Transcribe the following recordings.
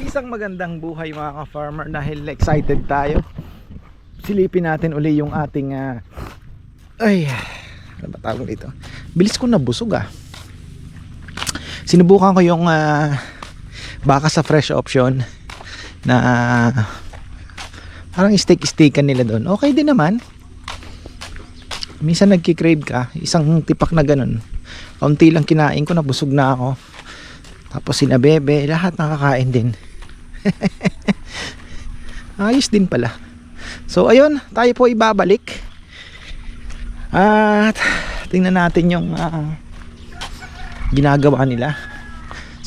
Isang magandang buhay mga ka-farmer, dahil excited tayo. Silipin natin uli yung ating ano ba tawag dito? Bilis ko nabusog Sinubukan ko yung baka sa fresh option na parang steak-steakan nila doon. Okay din naman. Minsan nagki-crave ka, isang tipak na ganun. Kaunti lang kinain ko, nabusog na ako. Tapos sina Bebe, lahat nakakain din. Ayos din pala. So ayun, tayo po ibabalik. At tingnan natin yung ginagawa nila.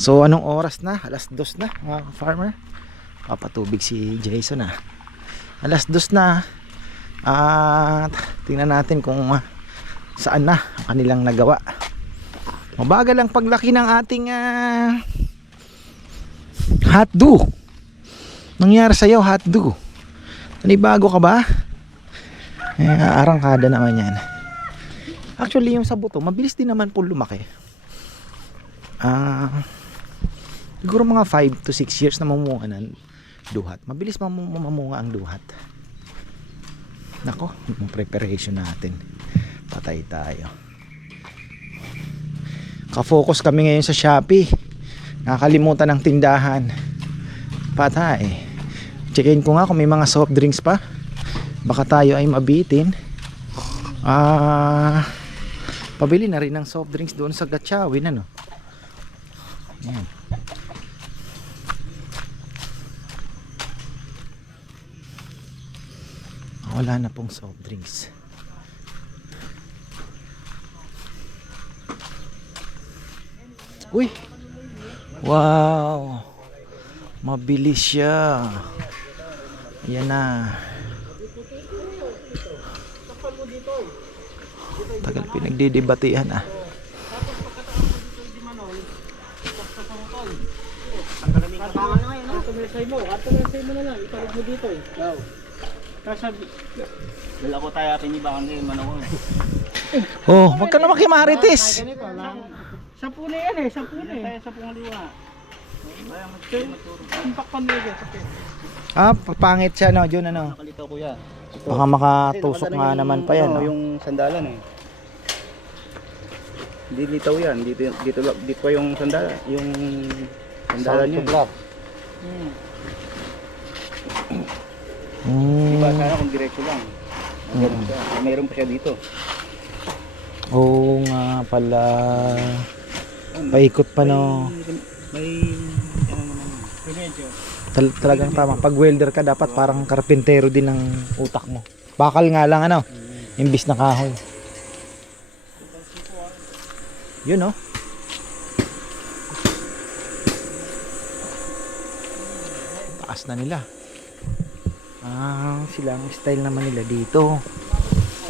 So anong oras na? Alas 2 na mga farmer. Papatubig si Jason Alas 2 na. At tingnan natin kung saan na ang kanilang nagawa. Mabagal ang paglaki ng ating hotdog. Nangyari sa'yo hotdog? Nanibago ka ba? Arangkada naman yan. Actually yung sa buto mabilis din naman po lumaki. Siguro mga 5 to 6 years na mamunga ng duhat. Mabilis mamunga ang duhat. Nako, yung preparation natin. Patay tayo. Ka-focus kami ngayon sa Shopee. Nakakalimutan ng tindahan. Patay. Checkin ko nga kung may mga soft drinks pa. Baka tayo ay mabitin. Pabili na rin ng soft drinks doon sa Gatchawin Yan. Wala na pong soft drinks. Uy! Wow! Mabilis siya. Yan na. Tagal pinagdidebatehan Dala ko tayo pinibakan din manok. Oh, wag ka naman kimarites. Sampu na yan sampu na tayo sa pangaliwa. Pangit siya Jun Nakalito kuya. Baka makatusok nga naman pa yan yung sandalan Hindi litaw yan, dito pa yung sandalan, niya. Diba sana kung diretso lang. Mayroon pa siya dito. Oo nga pala. Paikot pa May talagang tama. Pag welder ka dapat parang karpintero din ang utak mo. Bakal nga lang imbis na kahoy. Yun taas na nila. Sila ang style naman nila dito.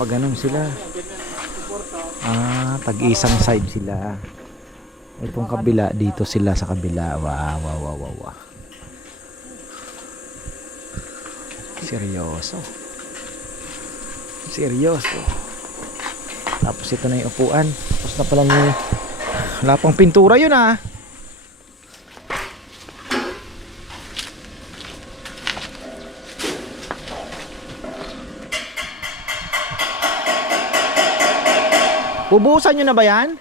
Pag ganun sila. Tag-isang side sila. Itong kabila dito sila sa kabila. Wow. Seryoso. Tapos ito na yung upuan. Tapos na pala wala pang pintura yun Bubuhusan nyo na ba yan?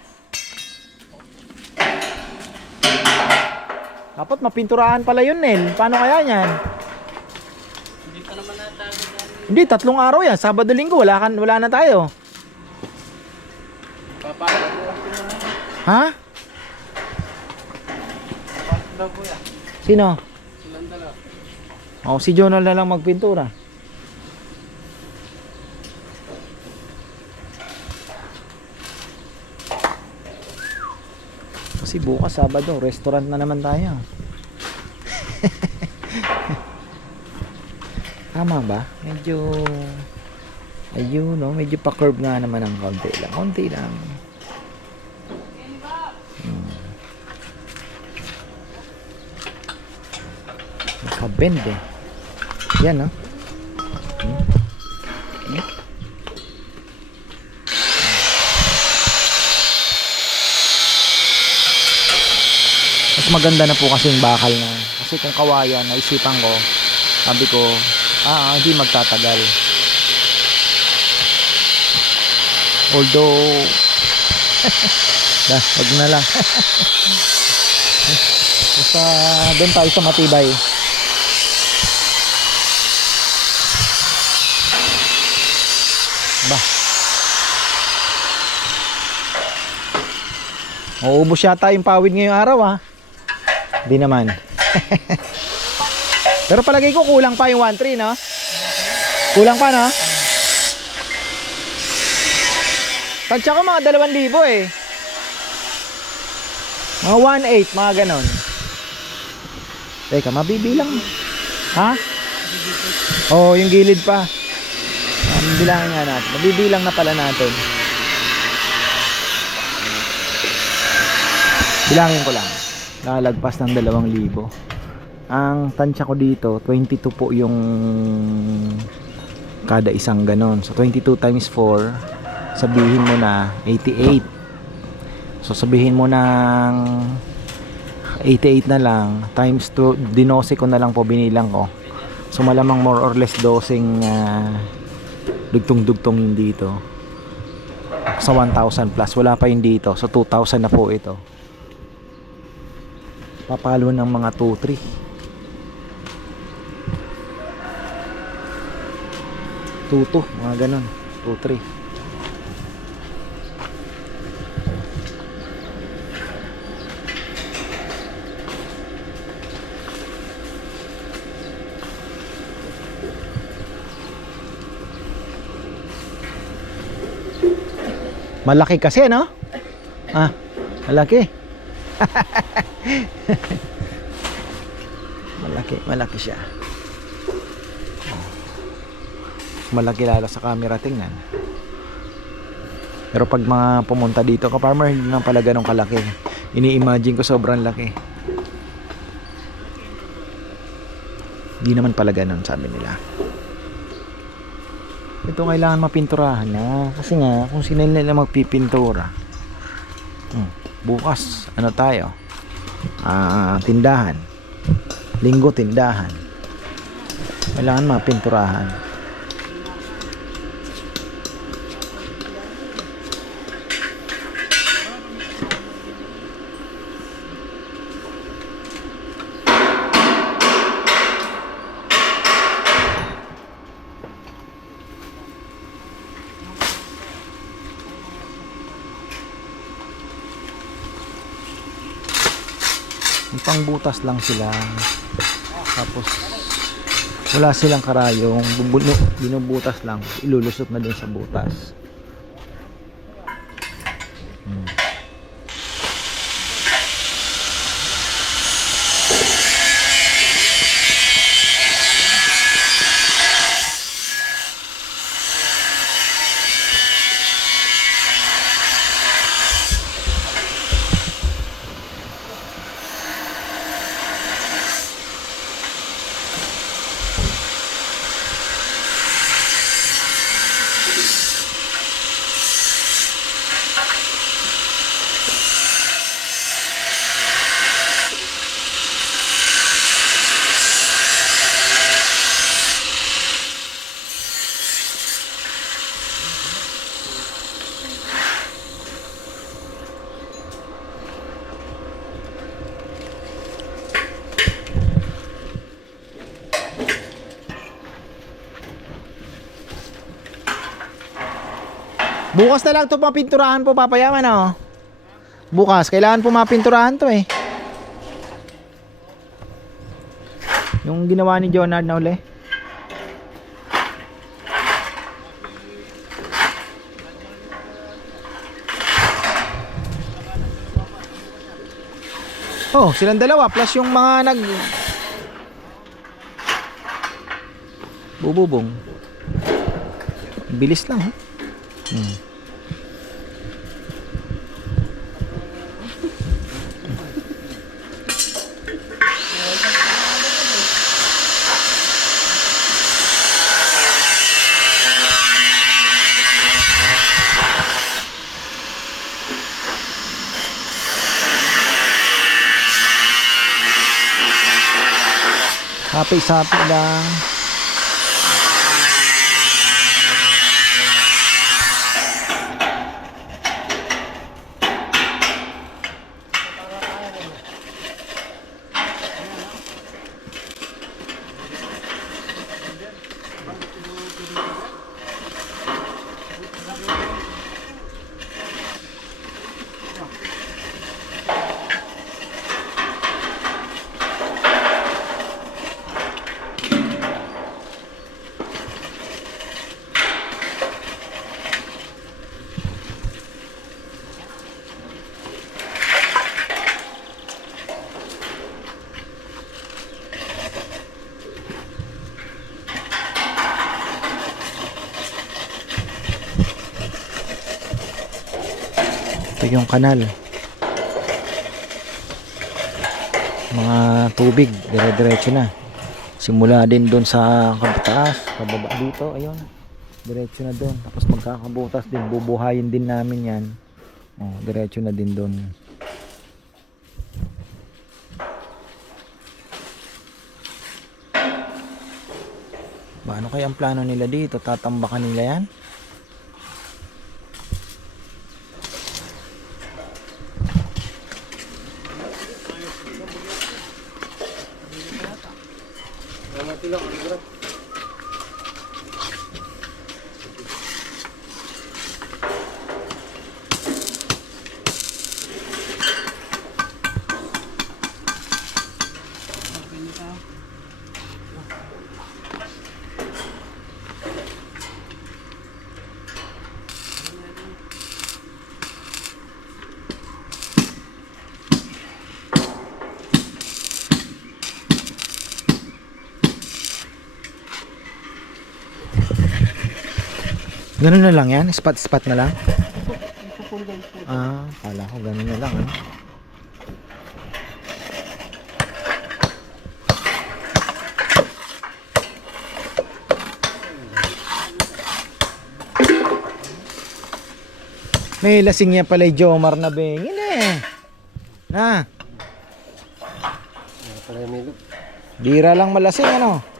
Dapat mapinturahan pala yun Paano kaya yan? Hindi pa naman natago. Hindi, 3 araw yan. Sabado, Linggo, wala na tayo. Ha? Sino? Si Jonal na lang magpintura. Kasi bukas Sabado, restaurant na naman tayo. Tama ba? Medyo medyo pa-curve nga naman ng konti lang. Nakabend Yan mas maganda na po kasi yung bakal na. Kasi kung kawayan, naisipan ko, sabi ko, hindi magtatagal. Although, wag na lang. Basta doon tayo sa matibay. Ba. Mauubos yata yung pawid ngayong araw Di naman. Pero palagay ko kulang pa yung 1.3 no? Kulang pa no? Tansya ko mga 2,000 Mga 1.8 mga ganon. Teka, mabibilang. Yung gilid pa. Bilangin nga natin. Mabibilang na pala natin. Bilangin ko lang. Lalagpas ng 2,000. Ang tansya ko dito 22 po yung kada isang ganon. So 22 times 4, sabihin mo na 88. So sabihin mo ng 88 na lang times 2, dinose ko na lang po, binilang ko. So malamang more or less dosing dugtong-dugtong yung dito. Sa 1,000 plus, wala pa yung dito. So 2,000 na po ito. Papalo ng mga 2-3. 2-2, mga ganon. 2-3. Malaki kasi no? Malaki. Malaki siya. Malaki lalo sa camera tingnan. Pero pag mga pumunta dito ka farmer, hindi naman pala ganun kalaki. Ini-imagine ko sobrang laki. Hindi naman pala ganun, sabi nila. Ito kailangan mapinturahan na. Kasi nga, kung sino nila magpipintura. Bukas, ano tayo? Tindahan. Linggo, tindahan. Kailangan mapinturahan. Pangbutas lang sila, tapos wala silang karayong, binubutas lang, ilulusot na din sa butas. Bukas na lang ito mapinturahan po, papayaman Bukas, kailangan po mapinturahan to yung ginawa ni Jonard na uli. Silang dalawa plus yung mga bububong. Bilis lang Sapi-sapi lang. Ito yung kanal. Mga tubig, dire-diretso na. Simula din doon sa kabutaas, kababa dito, ayun. Diretso na doon. Tapos magkakabutas din, bubuhayin din namin yan. Oh, diretso na din doon. Ano kaya ang plano nila dito? Tatambakan nila yan? Ganun na lang yan? Spot-spot na lang? Ah, kala ko ganun na lang. Ano? May lasing niya pala yung Jomar na bengin eh. Na. Bira lang malasing ano.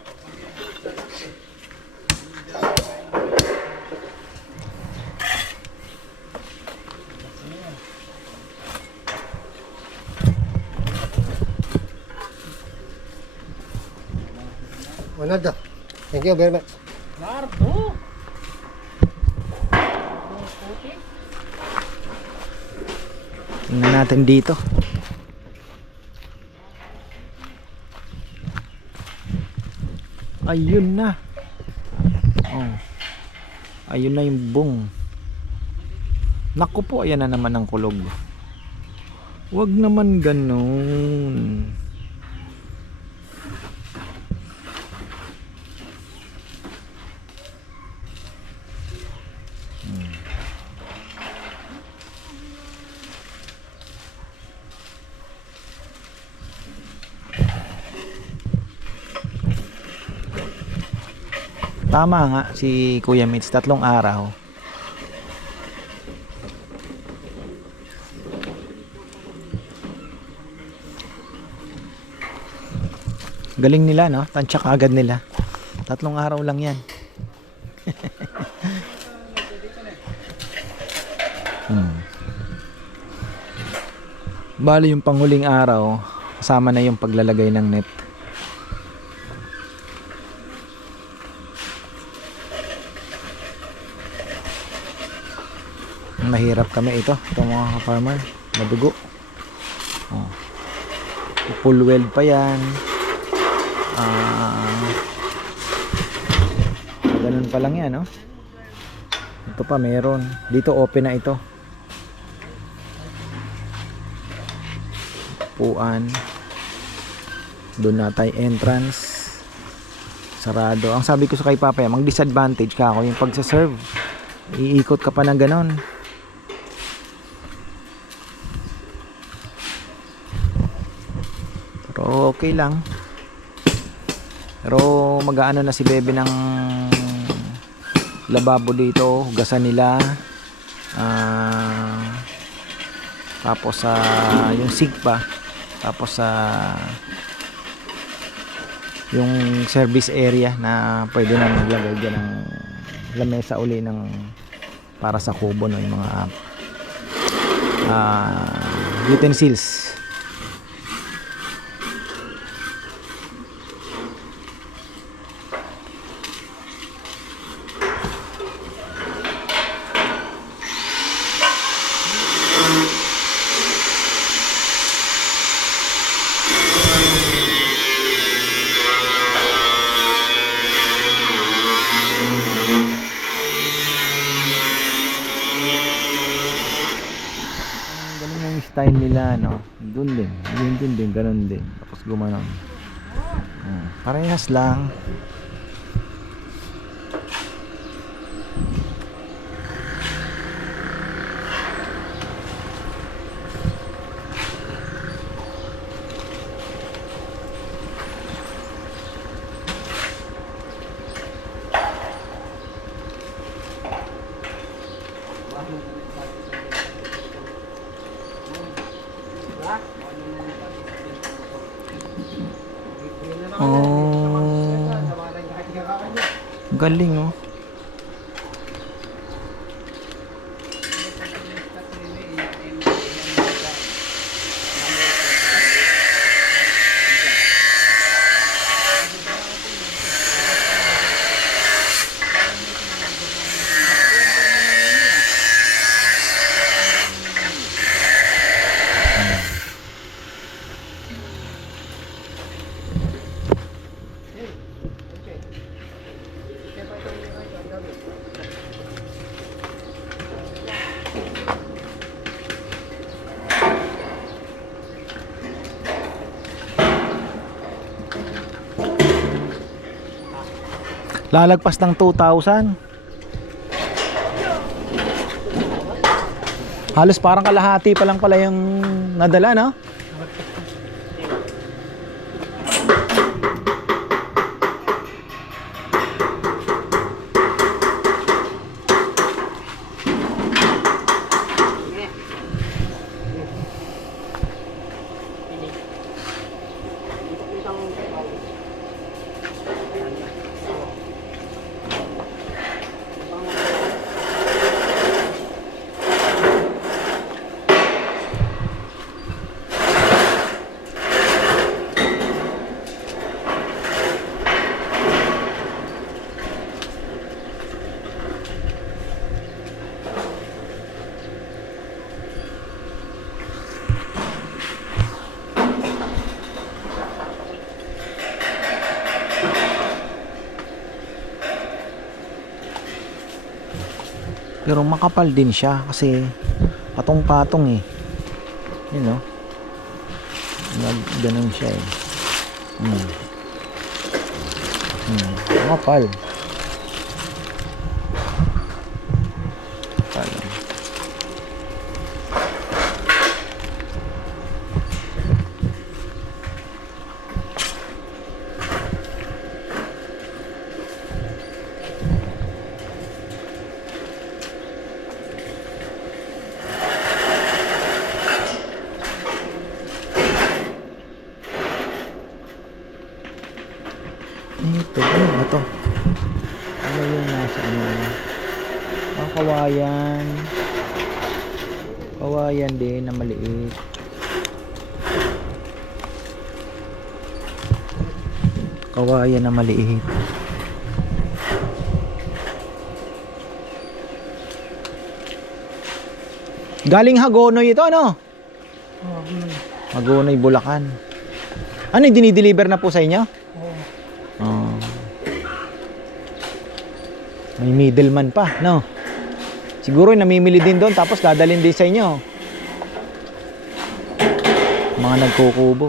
Leonardo, thank you very much. Nardo. Tingnan natin dito. Ayun na. Oh. Ayun na yung bung. Naku po, ayan na naman ang kulog. Wag naman ganun. Tama nga si Kuya Mitch, 3 araw. Galing nila no, tansya agad nila. 3 araw lang yan. Bali yung panghuling araw, kasama na yung paglalagay ng net. Mahirap kami ito mga farmer, madugo. Oh. Full weld pa yan. Ganun pa lang yan, no? Ito pa meron. Dito open na ito. Puan. Doon na tayo entrance. Sarado. Ang sabi ko sa kay Papa, mang disadvantage ka ako yung pagsa-serve. Iikot ka pa ng ganon. Pero okay lang. Pero mag-aano na si Bebe ng lababo dito, hugasan nila. Tapos yung sink pa. Tapos yung service area na pwede na maglagay dyan ng lamesa uli ng para sa kubo, no, yung mga utensils. Ganun yung style nila, no? Doon din, yun din, ganun din. Tapos gumanon. Parehas lang. Oh, galing, oh. Lalagpas ng 2,000. Halos parang kalahati pa lang pala yung nadala, no? Pero makapal din siya kasi patong-patong eh. You know? Ganun siya eh. Makapal. Makapal. Ito, ano ba to? Ano yung nasa ano? Kawayan. Kawayan din na maliit. Kawayan na maliit. Galing Hagonoy ito, ano? Hagonoy, Bulacan. Ano yung dinideliver na po sa inyo? May middleman pa, no? Siguro namimili din doon tapos dadalhin din sa inyo. Mga nagkukubo.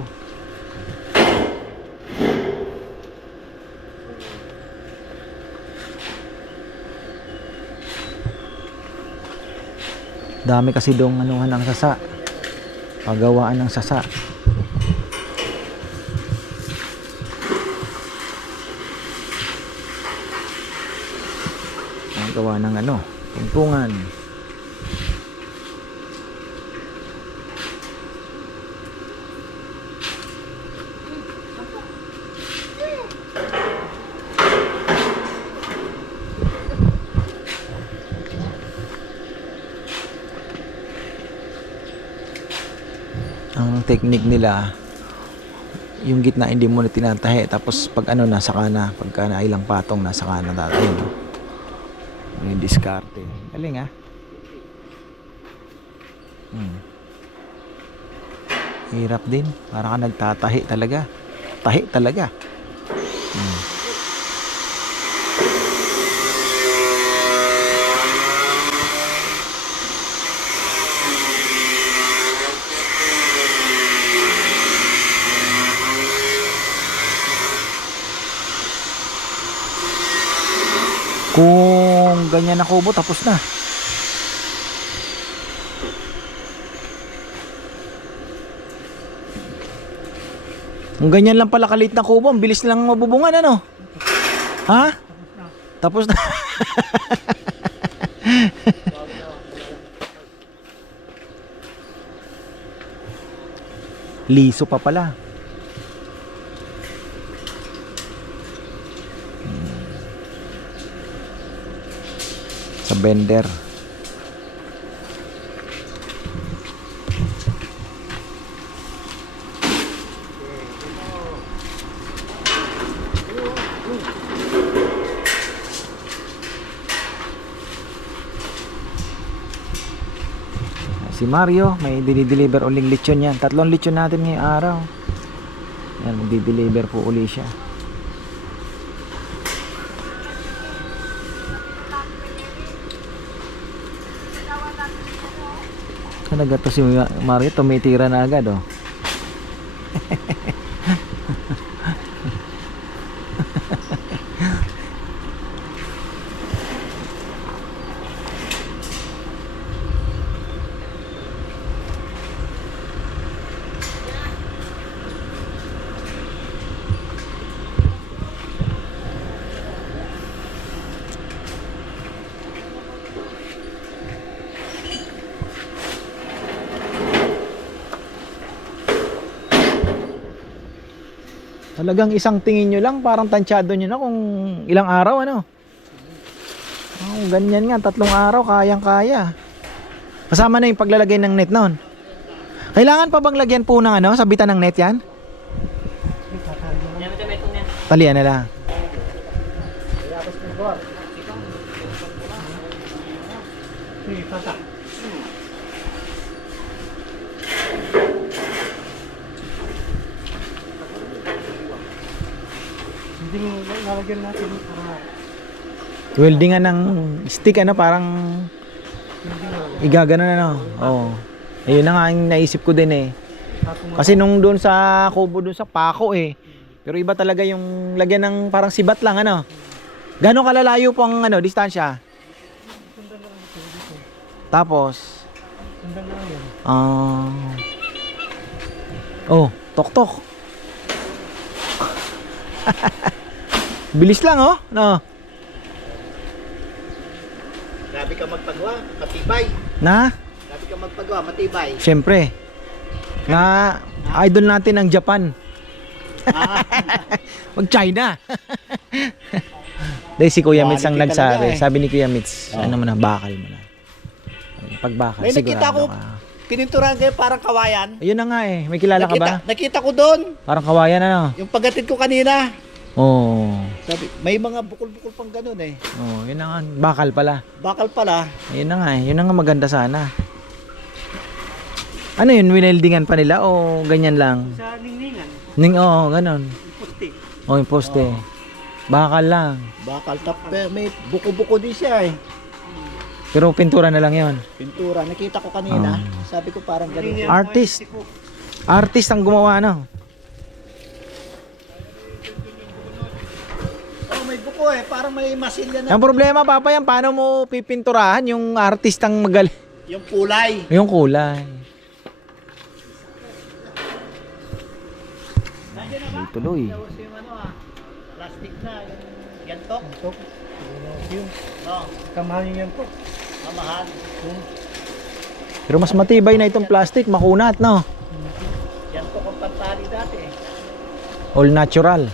Dami kasi doong anuhan ng sasa. Pagawaan ng sasa. Gawa ng ano, tungtungan. technique nila, yung gitna hindi mo na tinatahi, tapos pag ano nasa kana, pagka na ilang patong nasa kana natin. Yung diskarte. Galing ah. Hirap din. Para ka nagtatahi talaga. Tahi talaga. Kung ganyan na kubo, tapos na. Kung ganyan lang pala kalit na kubo, ang bilis lang mabubungan, ano? Ha? Tapos na. Liso pa pala. Sa bender. Si Mario, may dinideliver uling lechon yan. 3 lechon natin ngayong araw. Yan, magdi-deliver po uli siya. Talaga to si Mario, tumitira na agad oh. Talagang isang tingin nyo lang, parang tansyado nyo na kung ilang araw, ano? Oh, ganyan nga, 3 araw, kayang-kaya. Kasama na yung paglalagay ng net noon. Kailangan pa bang lagyan po ng ano, sabitan ng net yan? Talian na lang. Hindi mo lalagyan natin para Weldingan ng stick, ano, parang igagano na, no? Oo. Ayun na nga ang naisip ko din eh. Kasi nung doon sa kubo doon sa pako eh. Pero iba talaga yung lagyan ng parang sibat lang, ano? Gano'ng kalalayo po ang ano, distansya? Tapos oh, tok-tok. Bilis lang oh, no? Grabe ka magpagawa, matibay. Na? Grabe ka magpagawa, matibay. Siyempre. Na idol natin ang Japan. Mag China. Dahil si Kuya Mitz ang Quality nagsabi. talaga eh. Sabi ni Kuya Mitz, ano mo na, bakal mo na. Pag bakal, May nakita sigurado ko, ka. pininturahan kayo parang kawayan. Ayun na nga eh. May kilala ka ba? Nakita ko doon. Parang kawayan, ano? Yung paggatid ko kanina. Oo. Sabi, may mga bukol-bukol pang ganun eh. Oh, yun na nga. Bakal pala. Bakal pala. Ayun na nga eh. Yun na nga maganda sana. Ano yun? Wineldingan pa nila o ganyan lang? sa ningningan, Oo, ganun. pusti. O, yung poste. Bakal lang. Bakal tap, may buko-buko din siya eh. Pero pintura na lang yun. Pintura, nakita ko kanina. Sabi ko parang ganun. Artist. Artist ang gumawa, no? Oh, may buko eh. Parang may masilya na. Ang problema, Papa, yan, paano mo pipinturahan yung artistang magaling? Yung kulay. Yung kulay. Ay, tuloy. Tapos yung ano plastic na. Yung yantok. Tok. Yung No, kamahal yan po. mamahal. Pero mas matibay na itong plastic, makunat, no? Yantok ang pantali dati eh. All natural.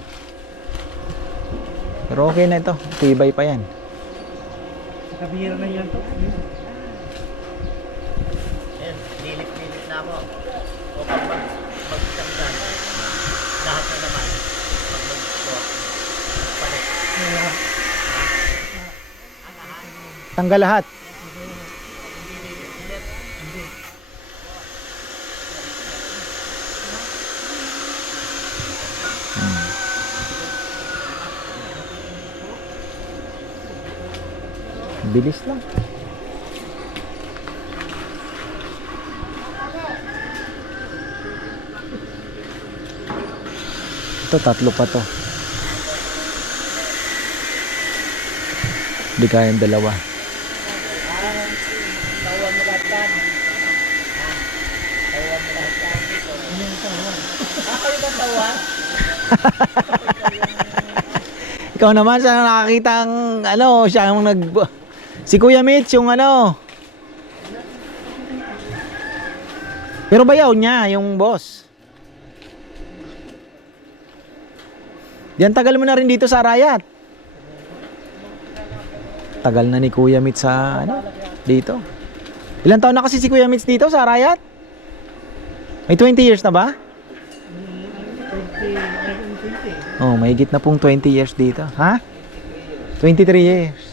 Pero okay na ito, tibay pa yan. Sa kabihira na yan to. Ayan, nilit-nilit na mo. O pag Tanggal lahat. Bilis lang. Ito, tatlo pa to. Hindi kayang dalawa. Ikaw naman sa nakakita ang ano, siya yung si Kuya Mitch yung ano. Pero bayaw niya yung boss. Diyan tagal mo na rin dito sa Arayat. Tagal na ni Kuya Mitch sa ano, dito. Ilang taon na kasi si Kuya Mitch dito sa Arayat? May 20 years na ba? Oh, may higit na pong 20 years dito. Ha? 23 years.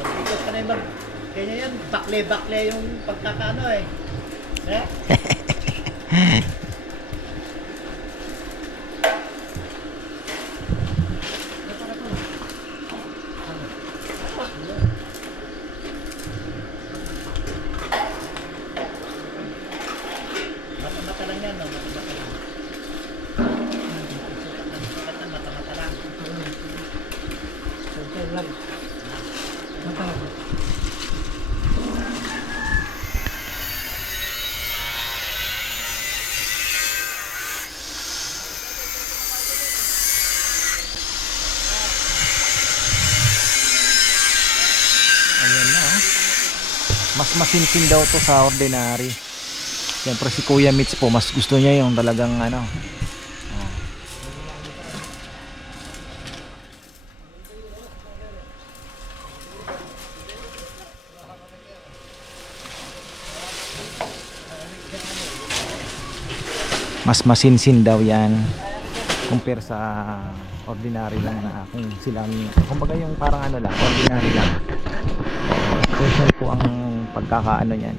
Bigas ka na yung kanya yan, bakle-bakle yung pagkakaano eh. Eh? Mata-mata lang yan, no? Mata-mata lang. Mata-mata lang. Ayan na, oh. Mas masinsin daw to sa ordinary. Siyempre si Kuya Mitch po, mas gusto niya yung talagang ano. Oh. Mas masinsin daw yan compare sa ordinary lang na kung silang, kumbaga yung parang ano lang, ordinary lang. Question po ang pagkakaano niyan.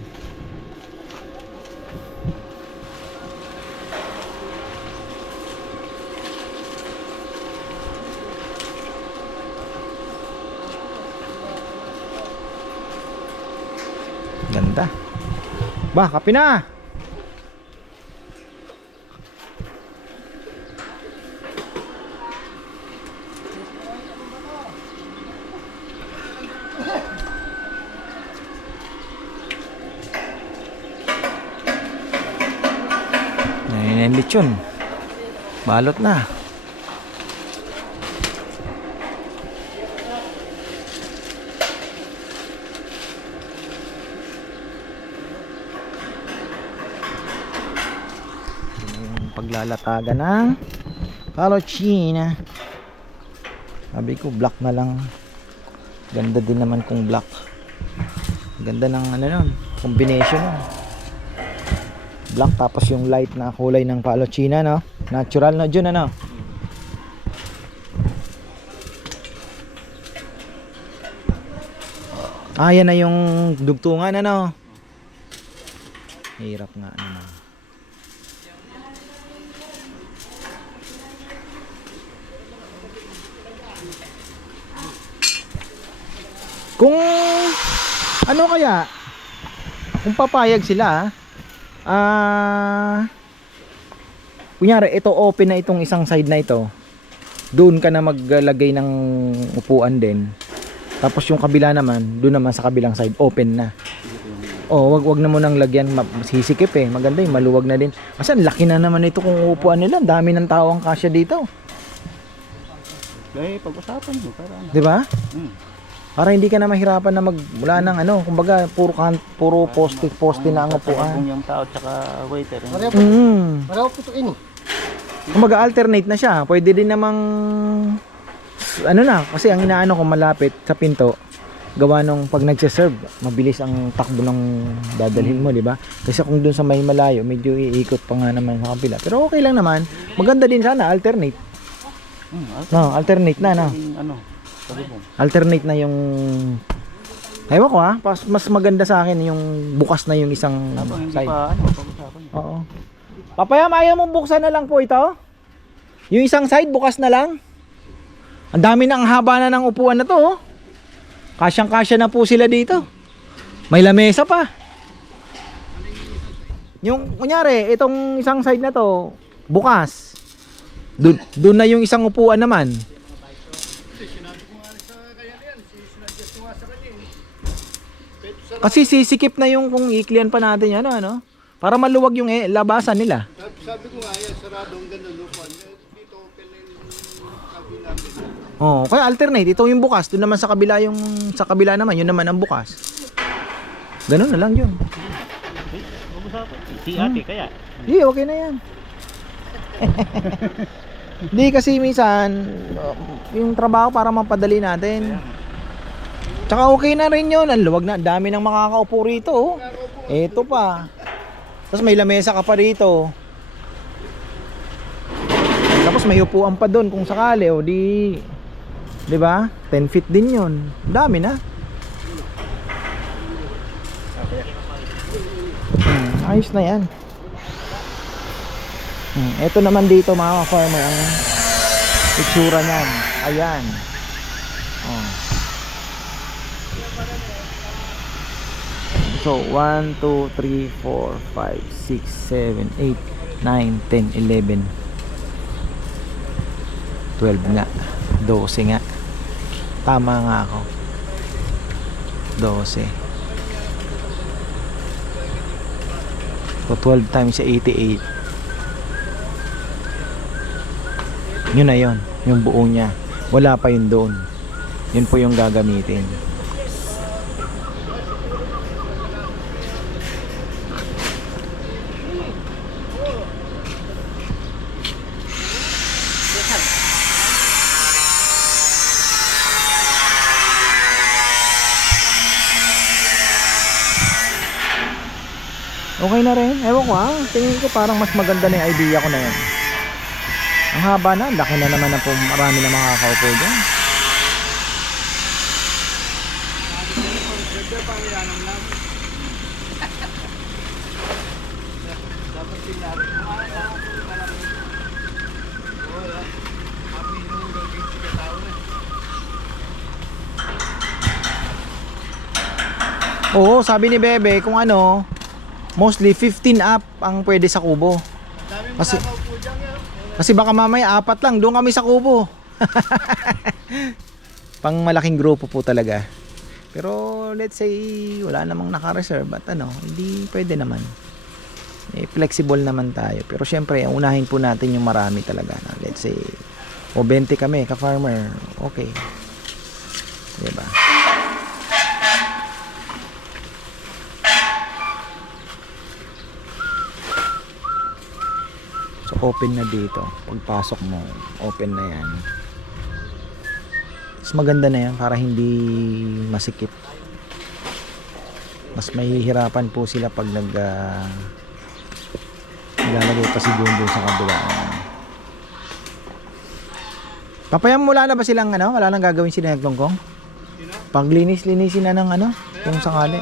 Ganda. Bah, kape na. Ayan yung lechon. Balot na. Paglalatagan ng Palochina. Sabi ko black na lang. Ganda din naman kung black. Ganda ng ano nun, combination nun. Black tapos yung light na kulay ng Palochina, no? Natural na dyan, ano? Ah, yan na yung dugtungan, ano? Hirap nga naman. Kung ano kaya, kung papayag sila, kunyari ito open na itong isang side na ito, doon ka na maglagay ng upuan din, tapos yung kabila naman, doon naman sa kabilang side open na. Oh, wag na mo nang lagyan, sisikip eh, maganda yung maluwag na din. Kasi laki na naman ito kung upuan nila, dami ng tao ang kasya dito. Dahil pag-usapan mo para ano. 'Di ba? Para hindi ka na mahirapan na mula ng ano, kumbaga puro poste na ang upuan. Kung yung tao tsaka waiter. Pareho putuin. Kumbaga alternate na siya. Pwede din namang ano na, kasi ang inaano ko malapit sa pinto. gawa nung pag nagse-serve, mabilis ang takbo ng dadalhin mo, di ba? Kasi kung dun sa may malayo, medyo iikot pa nga naman sa kabila. Pero okay lang naman. Maganda din sana, alternate. No, alternate na, no? Ano? Sabi mo. Alternate na yung... Ewan ko ha, mas maganda sa akin yung bukas na yung isang Hindi side. pa ano, pag-usapan. Oo. Papayam, ayaw mong buksan na lang po ito? Yung isang side, bukas na lang? Ang dami na, ang haba na ng upuan na to, oh. Kasyang-kasya na po sila dito. May lamesa pa. Yung, kunyari, itong isang side na to, bukas. Doon na yung isang upuan naman. Kasi sisikip na yung kung iklian pa natin yan, ano? Para maluwag yung labasan nila. Sabi ko nga yan, sarado ang ganda lupan. Dito open na yung kabila. Oh, kaya alternate. Ito yung bukas. Doon naman sa kabila yung sa kabila naman, yun naman ang bukas. Ganun na lang yun. Si ate kaya. Hindi, okay na yan. Hindi kasi minsan yung trabaho para mapadali natin. Tsaka okay na rin yun. Ang luwag na. Ang dami ng makakaupo rito. Oh. Eto pa. Tapos may lamesa ka pa rito. Tapos may upuan pa doon kung sakali. O di... Diba? 10 feet din yun. Dami na. Ayos na yan. Ito naman dito mga farmer ang itsura niyan. Ayan. Oh. So 1, 2, 3, 4, 5, 6, 7, 8, 9, 10, 11 12 nga 12 nga. Tama nga ako. 12. So 12 times 88. Yun na yun. Yung buo niya. Wala pa yun doon. Yun po yung gagamitin. Okay na rin. Ewan ko ah. Tingin ko parang mas maganda na yung idea ko na yun. Ang haba na. Laki na naman na po. Marami na makakaupo dyan. Oo, sabi ni Bebe kung ano, mostly 15 up ang pwede sa kubo. Kasi baka mamaya 4 lang, doon kami sa kubo. Pang malaking grupo po talaga. Pero let's say wala namang naka-reserve at ano, hindi pwede naman. Flexible naman tayo. Pero syempre, unahin po natin yung marami talaga. Let's say, o 20 kami, ka-farmer, okay. Diba? Open na dito. Pagpasok mo, open na yan. Mas maganda na yan para hindi masikip. Mas mahihirapan po sila pag nilalagay pa si doon sa kabila. Papayam, wala na ba silang ano? Wala nang gagawin sila ng Glongkong? Paglinis-linisin na ng ano? Kung sakali.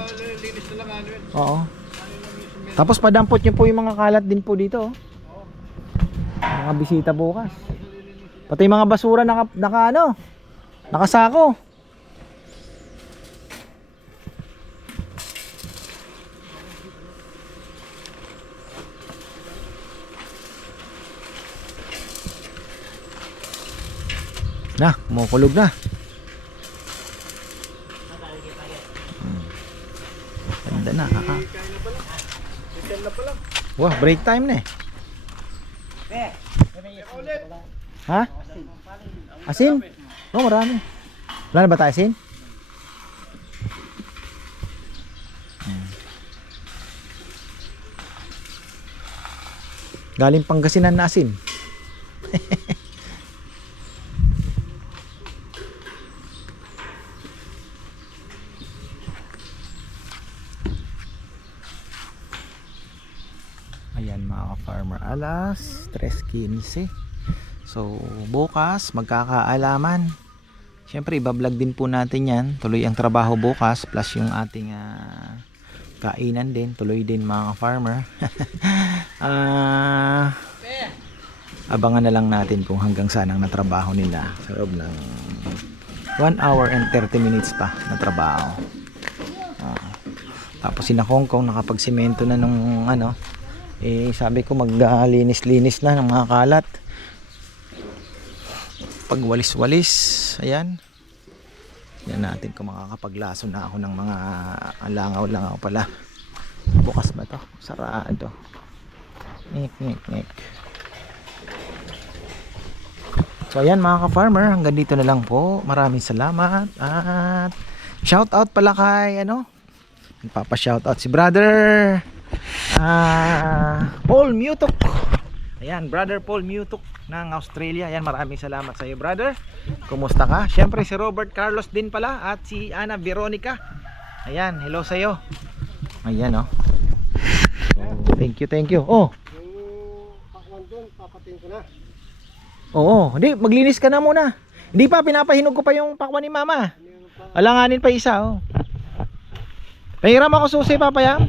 Oo. Tapos padampot nyo po yung mga kalat din po dito. Oh. Mga bisita bukas. Pati mga basura nakasako. Na, kumukulog na. Ganda na, kaka. Wah, break time na eh. Ha? Asin? Oh, marami. Wala na ba tayo asin? Galing Pangasinan na asin. alas 3:15. So bukas magkakaalaman. Siyempre ibablog din po natin yan. Tuloy ang trabaho bukas plus yung ating kainan din. Tuloy din mga farmer. Abangan na lang natin kung hanggang saan ang natrabaho nila sa loob ng 1 hour and 30 minutes pa na trabaho. Tapos sina Hong Kong nakapagsemento na nung sabi ko maglinis-linis na ng mga kalat. Pagwalis-walis, ayan. Yan natin kung makakapaglaso na ako ng mga langaw-langaw pala. Bukas ba to? Sarado. Nik. So ayan mga ka-farmer, hanggang dito na lang po. Maraming salamat at shout out pala kay nagpapa-shout out si brother Paul Mutok. Ayan, brother Paul Mutok ng Australia. Ayan, maraming salamat sa iyo, brother. Kumusta ka? Syempre si Robert Carlos din pala at si Ana Veronica. Ayan, hello sa iyo. Ayan So, thank you. Oh. Yung pakwan doon, papatin ko na. Oo, hindi, maglinis ka na muna. Hindi pa, pinapahinog ko pa yung pakwan ni mama. Alanganin pa isa, Pahiram ako susi, papaya.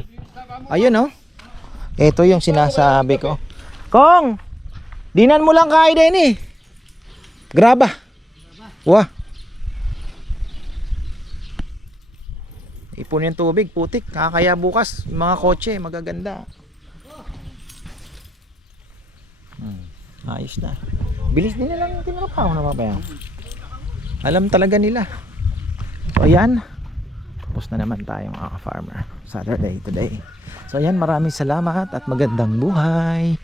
Ayun, Ito yung sinasabi ko. Kong, dinan mo lang kain din Graba. Wah. Ipon yung tubig, putik. Kaya bukas, yung mga kotse, magaganda. Ayos na. Bilis din nilang tinrapaho na papaya. Alam talaga nila. So ayan. Tapos na naman tayo mga farmer. Saturday today. So ayan, maraming salamat at magandang buhay.